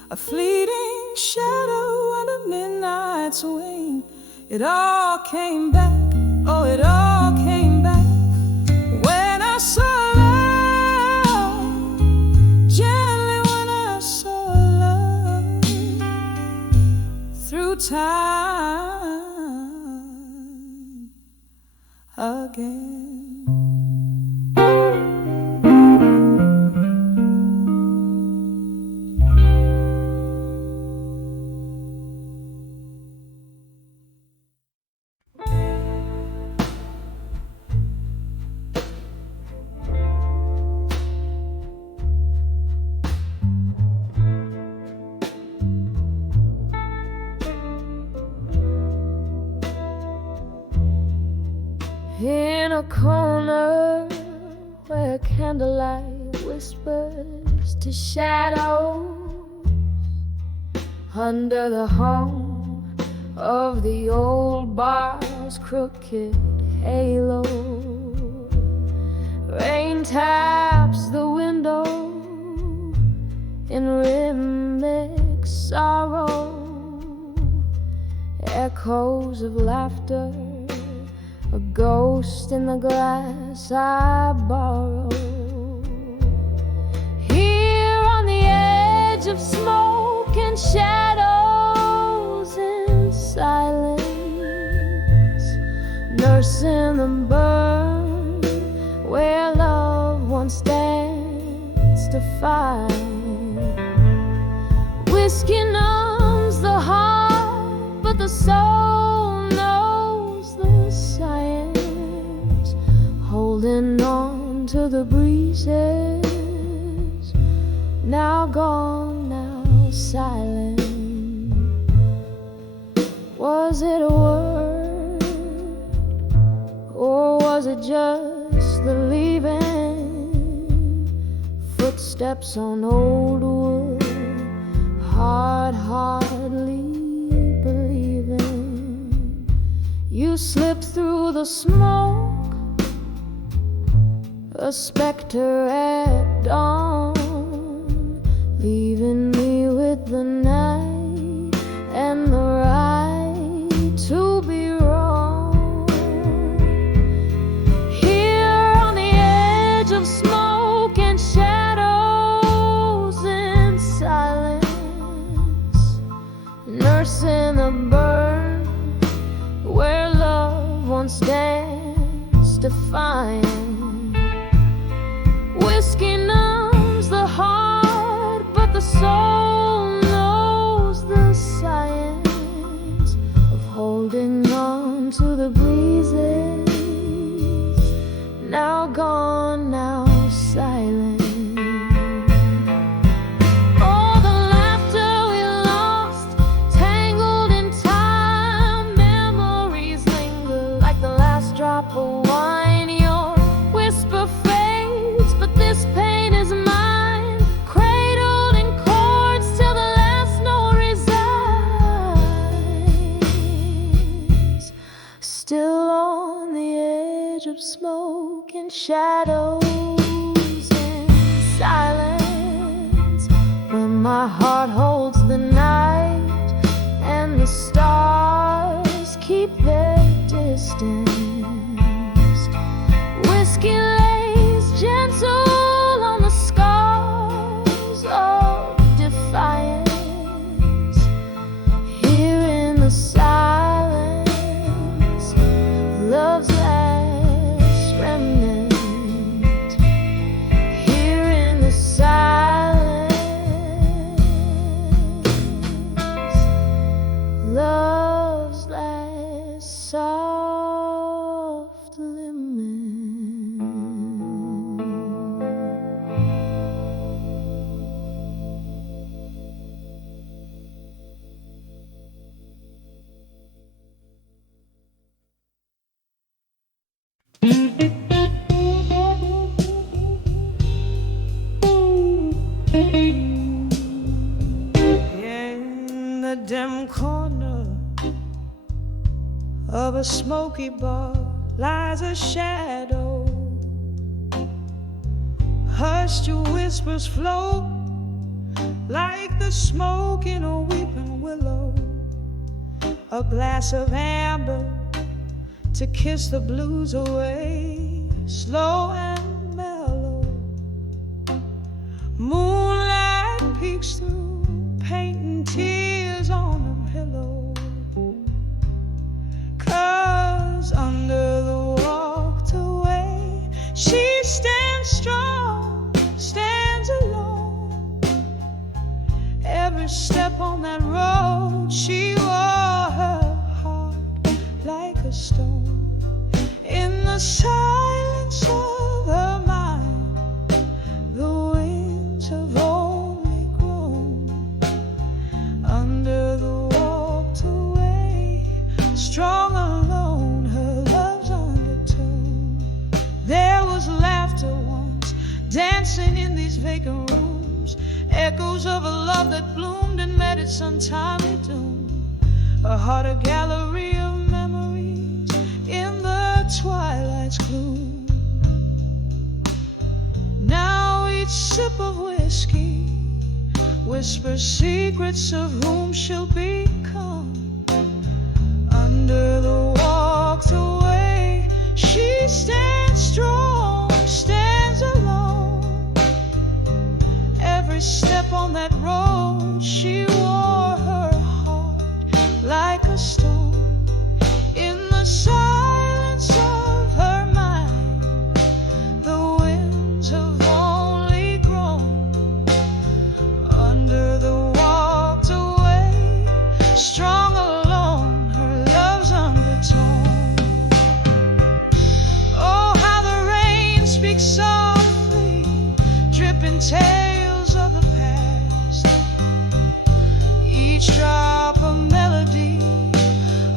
a fleeting shadow under midnight's wane. It all came back, oh, it all came back. When I saw love, gently when I saw love through time again. In a corner where candlelight whispers to shadows, under the hum of the old bar's crooked halo, rain taps the window in rhythmic sorrow, echoes of laughter, a ghost ghost in the glass I borrow. Here on the edge of smoke and shadows in silence, nursing the burn where love once danced to find. Whiskey numbs the heart, but the soul knows the science. Holding on to the breezes, now gone, now silent. Was it a word, or was it just the leaving? Footsteps on old wood, hardly believing. You slipped through the smoke, a specter at dawn, leaving me with the night and the right to be wrong. Here on the edge of smoke and shadows in silence, nursing the burn where love once danced defiant. Whiskey numbs the heart, but the soul knows the science of holding on to the breezes, now gone, now silent. All the laughter we lost, tangled in time, memories linger like the last drop of wine. Your whisper fades, but this pain is mine, cradled in chords till the last note resigns. Still on the edge of smoke and shadows in silence, where my heart holds the night and the stars keep their distance. Whiskey lays gentle on the scars of defiance. Here in the silence, love's last remnant. Here in the silence, love's last soft limit. In the dim corner of a smoky bar lies a shadow. Hushed whispers float like the smoke in a weeping willow. A glass of amber to kiss the blues away, slow and mellow. Moonlight peeks through, painting tears on a pillow. 'Cause under the walked away, she stands strong, stands alone. Every step on that road, she wore her heart like a stone. In the silence of her mind, the winds have only grown. Under the walked away, strong alone, her love's undertone. There was laughter once, dancing in these vacant rooms, echoes of a love that bloomed and met its untimely doom. A heart, a gallery of memories in the twilight's gloom. Now each sip of whiskey whispers secrets of whom she'll become. Under the walked away, She stands strong, stands alone. Every step on that road, she wore her heart like a stone. In the silence of her mind, the winds have only grown. Under the walked away, strong alone, her love's undertone. Oh, how the rain speaks softly, dripping tales of the past. Each drop a melody,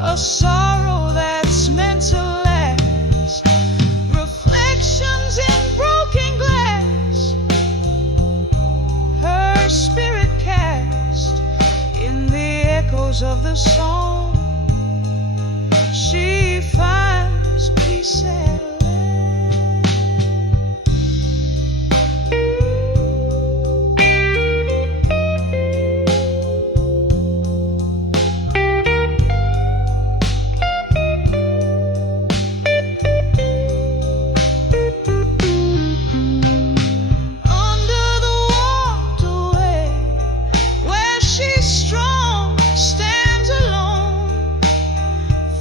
a sorrow that's meant to last. Reflections in broken glass, her spirit cast in the echoes of the song. She finds peace at last.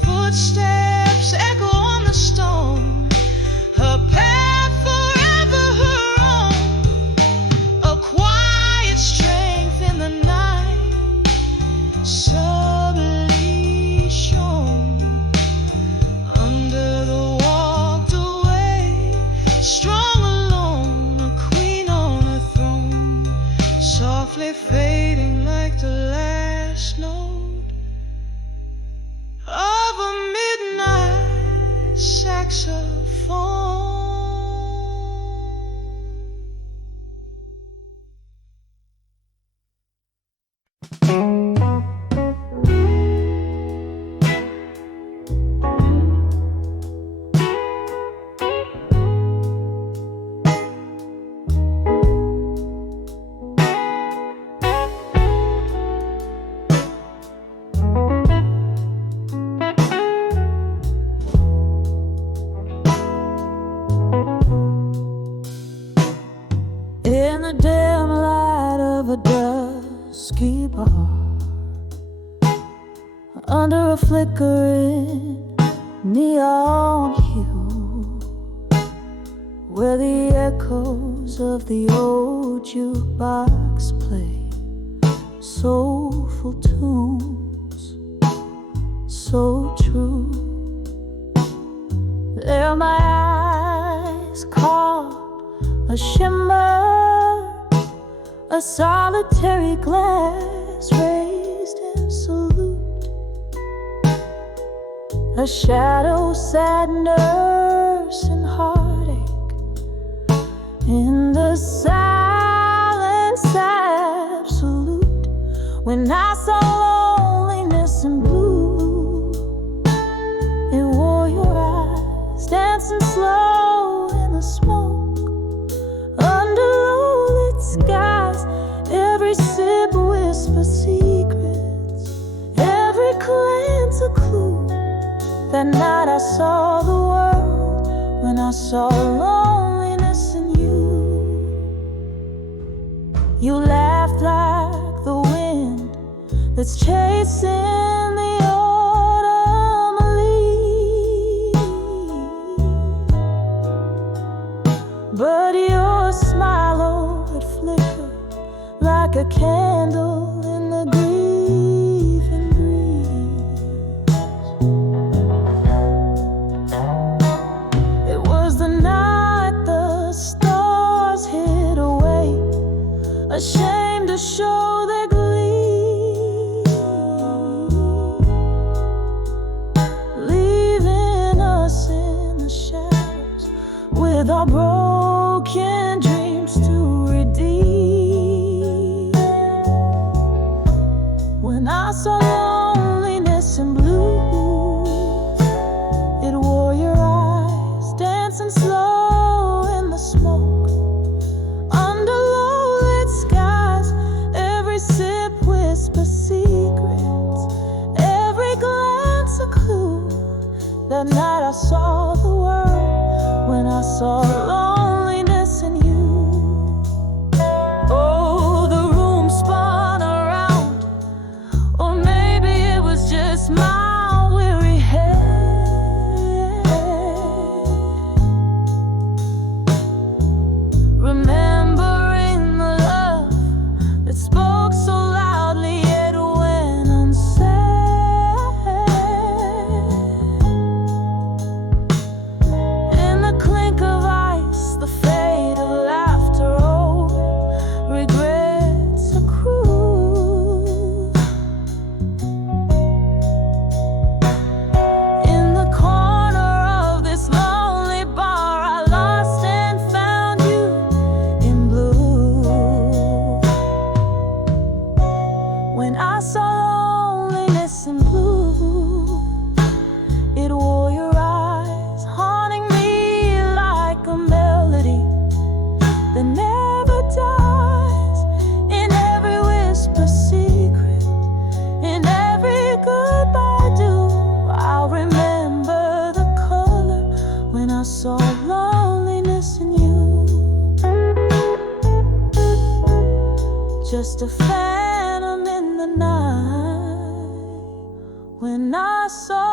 Footsteps echo on the stone, her path forever her own. A quiet strength in the night, subtly shown. Under the walked away, strong alone, a queen on a throne, softly fading like the last note of a midnight saxophone. In the dim light of a dusky bar, under a flickering neon hue, where the echoes of the old jukebox play soulful tunes, so true. There my eyes caught a shimmer, a solitary glass raised in salute. A shadow sat nursing heartache in the silence absolute. When I saw loneliness and blue, it wore your eyes, dancing slow in the smoke. Under low-lit skies, every sip whispers secrets, every glance a clue. That night I saw the world, when I saw loneliness in you. You laughed like the wind that's chasing the autumn leaves, but your smile, oh, it flickered like a candle in the grieving breeze. It was the night the stars hid away, ashamed to show their glee, leaving us in the shadows with our broken dreams to redeem. When I saw loneliness in blue, it wore your eyes, dancing slow in the smoke. Under low-lit skies, every sip whispers secrets, every glance a clue. That night I saw the world, just a phantom in the night. When I saw